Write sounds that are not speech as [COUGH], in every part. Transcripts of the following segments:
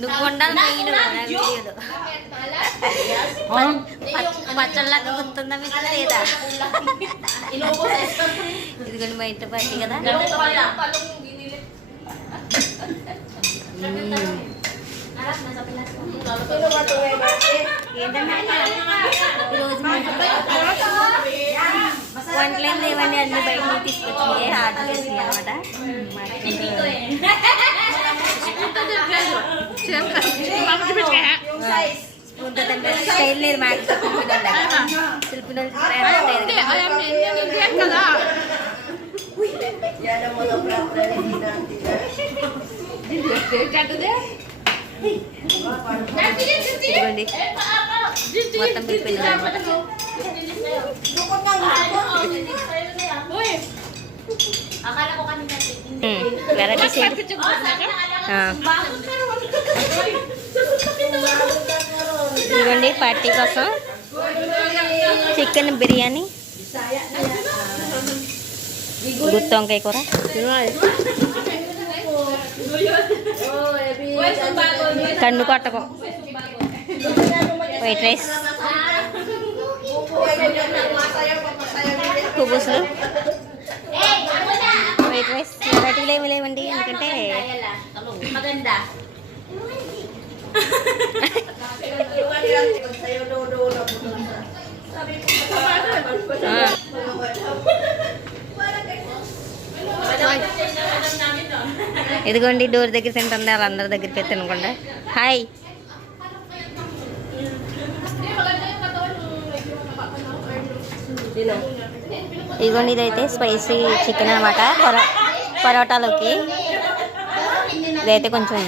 నువ్వు ఉండాలి మెయిన్ నా పచ్చళ్ళగా గుర్తుందా మీకు లేదా? ఇదిగోండి మా ఇంటి పట్టి కదా. వంటలేం లేవండి అన్ని బయట తీసుకొచ్చి ఆర్డర్ చేసింది అనమాట. స్పూన్తో తింటే స్టైల్ లేదు మ్యాక్ శిల్పిన ఇదిగోండి మొత్తం పిప్పింది అనమాట వెరైటీ సేమ్ ఇదిగోండి పార్టీ కోసం చికెన్ బిర్యానీ. గుత్తి వంకాయ కూర. కండు కొట్టకం. White rice. కుబూసులు వైట్ రైస్ వెరైటీలు ఏమి లేవండి ఎందుకంటే Maganda. ఆ, ఇదిగోండి డోర్ దగ్గర తింటుంది వాళ్ళందరి దగ్గరికి తినకుండా హాయ్ ఇదిగోండి ఇదైతే స్పైసీ చికెన్ అనమాట పరోటాలోకి ఇదైతే కొంచెం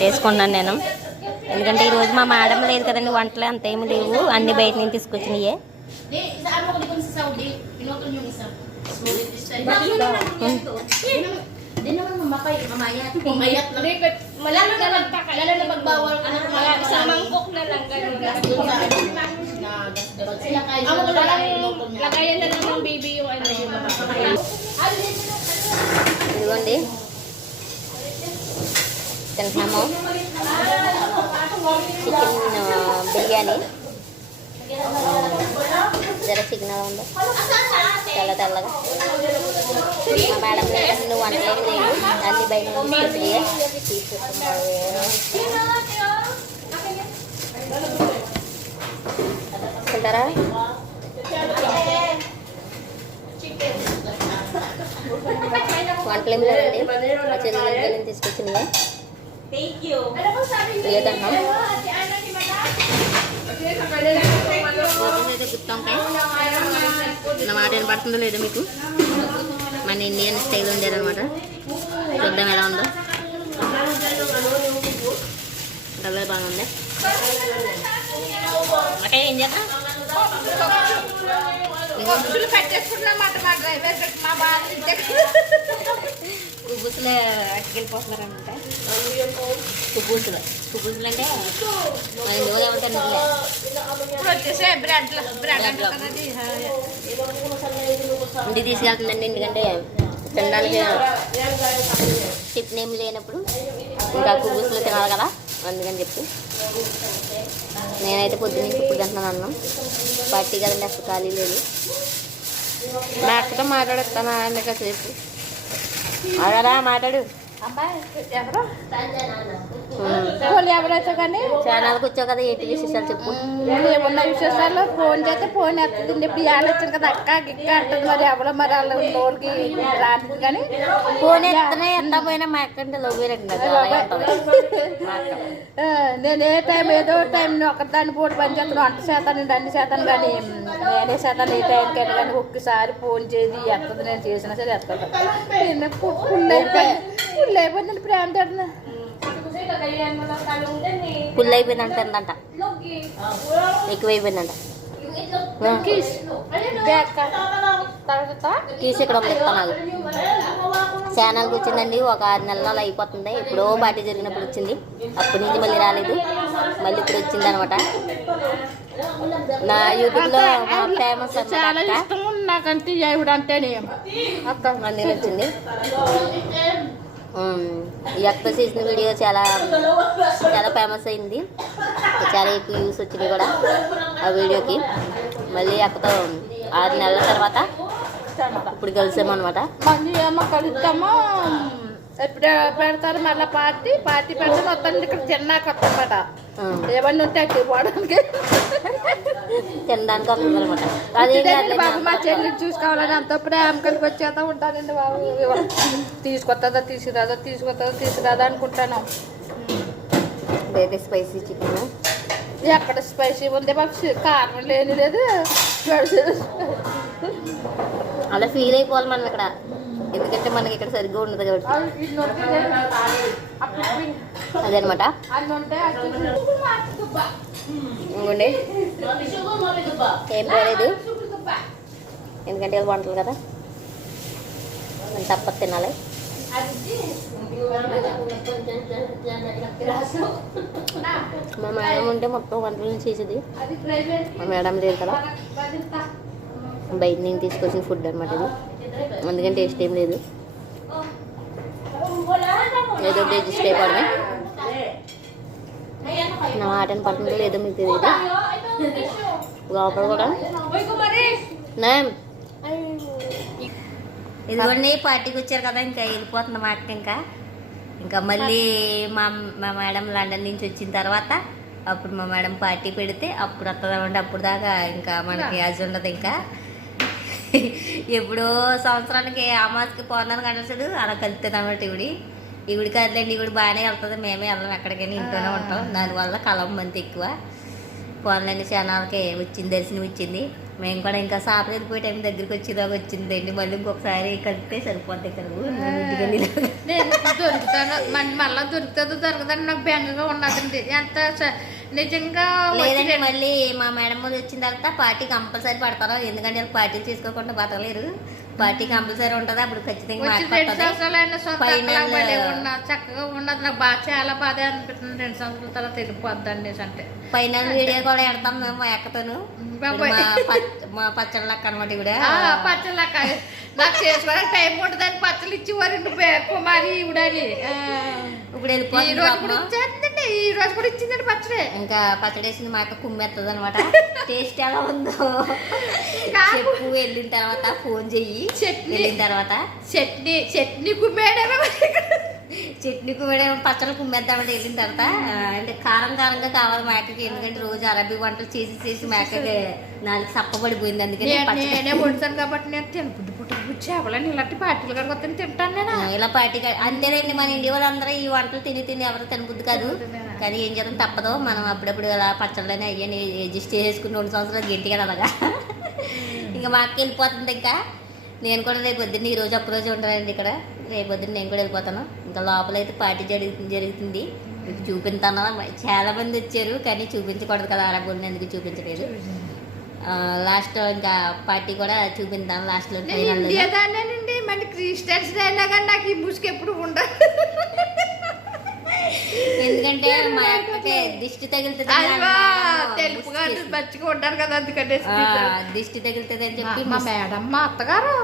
వేసుకున్నాను నేను. ఎందుకంటే ఈరోజు మా మేడం లేదు కదండి వంటలు అంత ఏమి లేవు. అన్ని బయట నేను తీసుకొచ్చినాయి. Sila kayo. Ako Sila parang kayo, pinutol niya. lagayan na lang ng baby yung ano yung ఇదిగోండి తింటున్నాము చికెన్ బిర్యానీ జర చికెన్ ఎలా ఉందో తెల్ల తెల్లగా మా మేడం లేదు, నువ్వు వంటలేదు లేవు అన్ని బయట నుంచి తీసుకొచ్చినాయి. తీసుకుంటారా వంటలు ఏమి లేదండి మా చెల్లి ఇంట్లో తీసుకొచ్చినాయి. లేదన్నా గుత్తొంకాయ నా మాట వినపడుతుందో లేదో మీకు? మన ఇండియన్ స్టైల్ ఉండేదన్నమాట చూద్దాం ఎలా ఉందో. కలర్ బాగుంది? అంటే ఏం చేద్దాం పెట్టేసుకున్నమాట మా డ్రైవర్ మా బాధ కుబూసులు అట్టుకెళ్ళిపోతున్నారనమాట కుబూసులు. కుబూసులు అంటే మన ఇందులో ఏమంటారు ఇప్పుడు వచ్చేసే బ్రెడ్ బ్రెడ్ తీసుకెళ్తుందండి ఎందుకంటే తినడానికి టిఫిన్ ఏం లేనప్పుడు. ఇంకా కుబూసులు తినాలి కదా అందుకని చెప్పి. నేనైతే పొద్దున్న నుంచి ఇప్పుడు తింటున్నాను అన్నం. పార్టీ కదండి అసలు ఖాళీ లేదు. మా అక్కతో మాట్లాడతానా అన్న కాసేపు? మాట్లాడు. ఎవరు? ఉమ్. వాళ్ళు ఎవరైతే కానీ ఛానల్కి వచ్చావు కదా ఏంటి విశేషాలు చెప్పు. ఏమన్నా విశేషాలు ఫోన్ చేస్తే ఫోన్ ఎత్తుంది. ఇప్పుడు ఇవాళ వచ్చింది కదా అక్క గిక్క అంటుంది మరి ఎవరో మరి వాళ్ళ నోళ్ళకి రాదు కానీ ఫోన్ ఎత్తనే ఎంత పోయినా మా అక్క. ఆ, నేను ఏ టైం ఏదో టైం ఒకదాన్ని పూట పని చేస్తాను వంట చేస్తాను అన్ని చేస్తాను కానీ నేనే చేస్తాను ఏ టైంకి వెళ్ళి కానీ ఒక్కసారి ఫోన్ చేసి ఎత్తది నేను చేసినా సరే ఎత్తదు. ఫుల్ అయిపోయి ఫుల్ అయిపోయింది ప్రేమ తోటన. ఫుల్ అయిపోయిందంట ఎక్కువైపోయిందంట. తీసి ఇక్కడ నాకు ఛానల్కి వచ్చిందండి ఒక ఆరు నెలలు అయిపోతుంది. ఎప్పుడో పార్టీ జరిగినప్పుడు వచ్చింది. అప్పటి నుంచి మళ్ళీ రాలేదు. మళ్ళీ ఇప్పుడు వచ్చింది అనమాట నా యూట్యూబ్లో ఫేమస్ నాకంటే వచ్చింది ఈ అక్క చేసిన వీడియో చాలా చాలా ఫేమస్ అయింది. చాలా ఎక్కువ వ్యూస్ వచ్చినాయి కూడా ఆ వీడియోకి. మళ్ళీ అక్కతో ఆరు నెలల తర్వాత ఇప్పుడు కలిసామన్నమాట. మళ్ళీ ఎప్పుడు పెడతారు మళ్ళీ పార్టీ పార్టీ పెడితే మొత్తం ఇక్కడ తిన్నాక వస్తామాట ఏమన్నా ఉంటే అక్కడ పోవడానికి తినడానికి బాబు మా చెల్లి చూసుకోవాలని అంత ప్రేమ కలిగి వచ్చేస్తా ఉంటానండి బాబు. తీసుకొస్తుందా తీసుకురాదా తీసుకొస్తుందా తీసుకురాదా అనుకుంటాను. బేబీ స్పైసీ చికెన్ ఎక్కడ స్పైసీ ఉంది బాబు? చి- కారం లేని లేదు అలా ఫీల్ అయిపోవాలి మనం ఇక్కడ. ఎందుకంటే మనకి ఇక్కడ సరిగ్గా ఉండదు కాబట్టి. అదనమాట. ఇంకోండి. ఏం పోలేదు ఎందుకంటే ఇది వంటలు కదా. మనం తప్పదు తినాలి. మా మేడం ఉంటే మొత్తం వంటలు చేసేది. మా మేడం లేదు కదా. బయట నేను తీసుకొచ్చిన ఫుడ్ అనమాట ఇది. అందుకని టేస్ట్ ఏం లేదు. ఏదో ఒకటి అడ్జస్ట్ అయిపోవడమే. నా ఆటను పట్టుకుంటే లేదో మీకు తెలియదు లోపల కూడా. ఇదిగోండి పార్టీకి వచ్చారు కదా ఇంకా వెళ్ళిపోతుంది మాట ఇంకా. ఇంకా మళ్ళీ మా మా మేడం లండన్ నుంచి వచ్చిన తర్వాత అప్పుడు మా మేడం పార్టీ పెడితే అప్పుడు వస్తుందామంటే అప్పుడు దాకా ఇంకా మనకి అది ఉండదు ఇంకా. ఎప్పుడో సంవత్సరానికి అమాస్కి పోన్నాను కట్టేసాడు అలా కలుస్తుంది అన్నమాట ఇవిడి ఇవిడి కాదులేండి ఇవిడు బాగానే వెళ్తుంది మేమే వెళ్ళాం ఎక్కడికైనా ఇంట్లోనే ఉంటాం. దానివల్ల కలం మంది ఎక్కువ. ఫోన్లన్నీ క్షణాలకి వచ్చింది దర్శనం వచ్చింది మేము కూడా ఇంకా షాప్ వెళ్ళిపోయే టైం దగ్గరికి వచ్చేదాకా వచ్చిందండి. మళ్ళీ ఇంకొకసారి కలిపితే సరిపోద్ది ఇక్కడ. దొరుకుతాను. మళ్ళీ మళ్ళీ దొరుకుతుందో దొరకదని నాకు బెంగగా ఉన్నదండి. ఎంత నిజంగా వచ్చి- మళ్ళీ మా మేడం ముందు వచ్చిన తర్వాత పార్టీ కంపల్సరీ పడతారు. ఎందుకంటే పార్టీలు తీసుకోకుండా బతకలేరు. పార్టీ కంపల్సరీ ఉంటుంది. అప్పుడు ఖచ్చితంగా చక్కగా ఉన్నది. నాకు బాగా చాలా బాధ అనిపిస్తుంది. రెండు సంవత్సరాల తర్వాత వెళ్ళిపోద్దండి అంటే. ఫైనల్ వీడియో కూడా పెడతాం మేము బాబాయ్. మా పచ్చ- మా పచ్చళ్ళ అక్క అనమాట ఇవిడ పచ్చళ్ళ కాయ- నాకు చేసుకోవడానికి టైం ఉంటుందని పచ్చలు ఇచ్చేవారు. కుమారి ఇవిడని. ఇప్పుడు వెళ్ళిపోతుంది ఈ రోజు కూడా ఇచ్చిందండి పచ్చడి ఇంకా పచ్చడి వేసింది మా అక్క కుమ్మెత్తది అనమాట [LAUGHS] టేస్ట్ ఎలా ఉందో. చెప్పు వెళ్ళిన తర్వాత ఫోన్ చెయ్యి. చట్నీ. వెళ్ళిన తర్వాత. చట్నీ చట్నీ కుమ్మేడమే చట్నీ కూడా పచ్చడి కుమ్మేద్దామంటే వెళ్ళిన తర్వాత. అంటే కారం కారంగా కావాలి మా అక్కకి. ఎందుకంటే రోజు అరబీ వంటలు చేసి చేసి మా అక్కకి నాలుగు సప్పబడిపోయింది అందుకని నేను- వండుతాను కాబట్టి నేను తిన. పుట్టు పుట్టు చేపలని ఇలాంటి పార్టీలు కనుక వస్తే తింటాను నేను. ఇలా పార్టీ అంతేనండి మన ఇండియా వాళ్ళందరూ ఈ వంటలు తిని తిని ఎవరు తినబుద్ది కాదు. కానీ ఏం చేద్దాం తప్పదు. మనం అప్పుడప్పుడు అలా పచ్చళ్ళని అయ్యని అడ్జస్ట్ చేసుకుని రెండు సంవత్సరాలు గెంటి కదా అలాగా. ఇంకా మా అక్క వెళ్ళిపోతుంది ఇంకా. నేను కూడా రేపు పొద్దున్న ఈ రోజు ఒక్క రోజు ఉంటానండి ఇక్కడ. రేపు పొద్దున్న నేను కూడా వెళ్ళిపోతాను. ఇంకా లోపల అయితే పార్టీ జరుగుతుంది జరుగుతుంది. మీకు చూపిస్తాను చాలా మంది వచ్చారు కానీ చూపించకూడదు కదా. అరబోని ఎందుకు చూపించలేదు. లాస్ట్ ఇంకా పార్టీ కూడా చూపిస్తాను లాస్ట్లో నేను ఇండియా దాన్నేనండి మళ్ళీ క్రిస్టియన్స్ అయినా కానీ నాకు ఈ ముసుగు ఎప్పుడు ఉండదు. ఎందుకంటే మా అక్కకి దిష్టి తగులుతుంది ముసుగు. మంచిగా ఉంటారు కదా అందుకంటే దిష్టి తగులుతుంది అని చెప్పి మా ముసుగు- మేడం మా అత్తగారు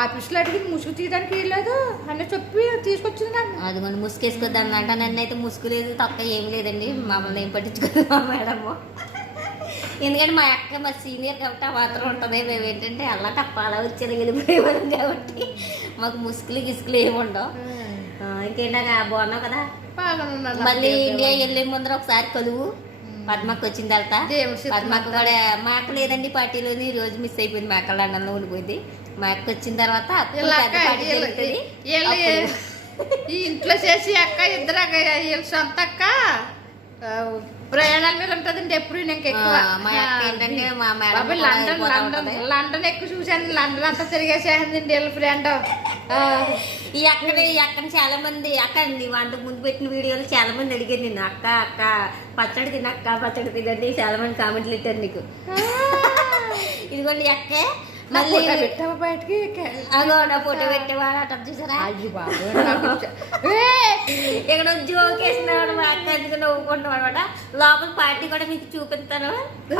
ఆఫీస్లో అడిగి ముసుగు తీయడానికి వెళ్ళలేదు అని చెప్పి తీసుకొచ్చింది నన్ను. అది మనం ముసుగేసుకోద్దాం అంట నన్ను అయితే ముసుగు లేదు తప్ప ఏం లేదండి మమ్మల్ని ఏం పట్టించుకోదు మా మేడము ఎందుకంటే మా అక్క మా సీనియర్ కాబట్టి ఆ మాత్రం ఉంటుంది. మేము ఏంటంటే అలా తప్ప అలా వచ్చేది వెళ్ళిపోయేవాళ్ళం కాబట్టి మాకు ముసుగులు గిసుకులు ఏమి ఉండవు. ఆ, ఇంకేంటాక బాగున్నావు కదా. మళ్ళీ ఇండియా వెళ్ళే ముందర ఒకసారి కలువు. పద్మకు వచ్చిన తర్వాత పద్మకు కూడా మా అక్క లేదండి పార్టీలోని ఈ రోజు మిస్ అయిపోయింది. మా అక్క లండన్లో ఉండిపోయింది. మా అక్క వచ్చిన తర్వాత ఇంట్లో చేసి అక్క ఇద్దరు సొంత అక్క. ప్రయాణాల మీద ఉంటుందండి ఎప్పుడు నాకు ఎక్కువ. ఏంటంటే మా మేడం లండన్ లండన్. లండన్ ఎక్కువ చూశాను. లండన్ అంతా తిరిగేసేసిందండి వీళ్ళ ఫ్రెండ్ ఈ అక్కని ఈ అక్కని చాలా మంది అక్క నీ వంట ముందు పెట్టిన వీడియోలు చాలా మంది అడిగారు నిన్ను. అక్క అక్క పచ్చడి తిన అక్క పచ్చడి తినండి చాలా మంది కామెంట్లు ఇచ్చారు నీకు. ఇదిగోండి అక్కే మళ్ళీ పెట్టావా బయటికి? అగో నా ఫోటో పెట్టేవాడు అట్ట చూసారా? ఇక్కడ జోక్ వేసినాడు మా అక్క ఎందుకు నవ్వుకుంటాం అనమాట లోపల పార్టీ కూడా మీకు చూపిస్తాను.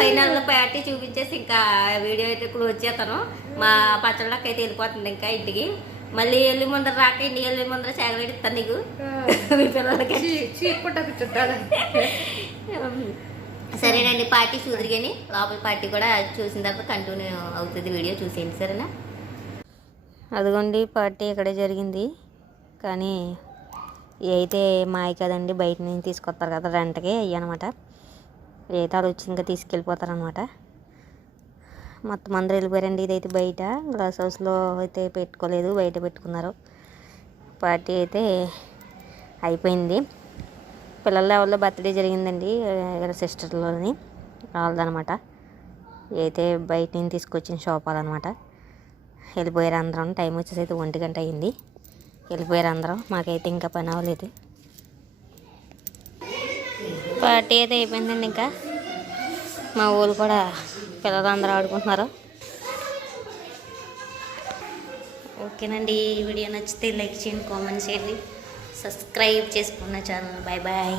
ఫైనల్ పార్టీ చూపించేసి ఇంకా వీడియో అయితే క్లోజ్ చేస్తాను. మా పచ్చళ్ళకి అయితే వెళ్ళిపోతుంది ఇంకా ఇంటికి. మళ్ళీ వెళ్ళి ముందర రాక ఇంటికి వెళ్ళి ముందర చాకలెట్ ఇస్తాను నీకు. మీ పిల్లలకి. [LAUGHS] సరేనండి పార్టీ చూద్దరు కానీ లోపల పార్టీ కూడా చూసిన తర్వాత కంటిన్యూ అవుతుంది వీడియో. చూసేయండి సరేనా? అదిగోండి పార్టీ ఇక్కడే జరిగింది. కానీ అయితే మాయ కదండి బయట నుంచి తీసుకొస్తారు కదా రెంట్కి అయ్యి అనమాట. అయితే అది వచ్చి ఇంకా తీసుకెళ్ళిపోతారనమాట. మొత్తం అందరూ వెళ్ళిపోయారండి ఇదైతే బయట. గ్లాస్ హౌస్లో అయితే పెట్టుకోలేదు బయట పెట్టుకున్నారు. పార్టీ అయితే అయిపోయింది. పిల్లల లెవెల్లో బర్త్డే జరిగిందండి సిస్టర్లోని వాళ్ళదనమాట. అయితే బయట నుంచి తీసుకొచ్చిన షాపాలన్నమాట వెళ్ళిపోయారు అందరం టైం వచ్చేసి అయితే ఒంటి గంట అయింది. వెళ్ళిపోయారు అందరం. మాకైతే ఇంకా పని అవ్వలేదు. పార్టీ అయితే అయిపోయిందండి ఇంకా. మా ఊళ్ళు కూడా పిల్లలు అందరూ ఆడుకుంటున్నారు. ఓకేనండి ఈ వీడియో నచ్చితే లైక్ చేయండి కామెంట్ చేయండి. సబ్స్క్రైబ్ చేసుకున్న ఛానల్. Bye bye.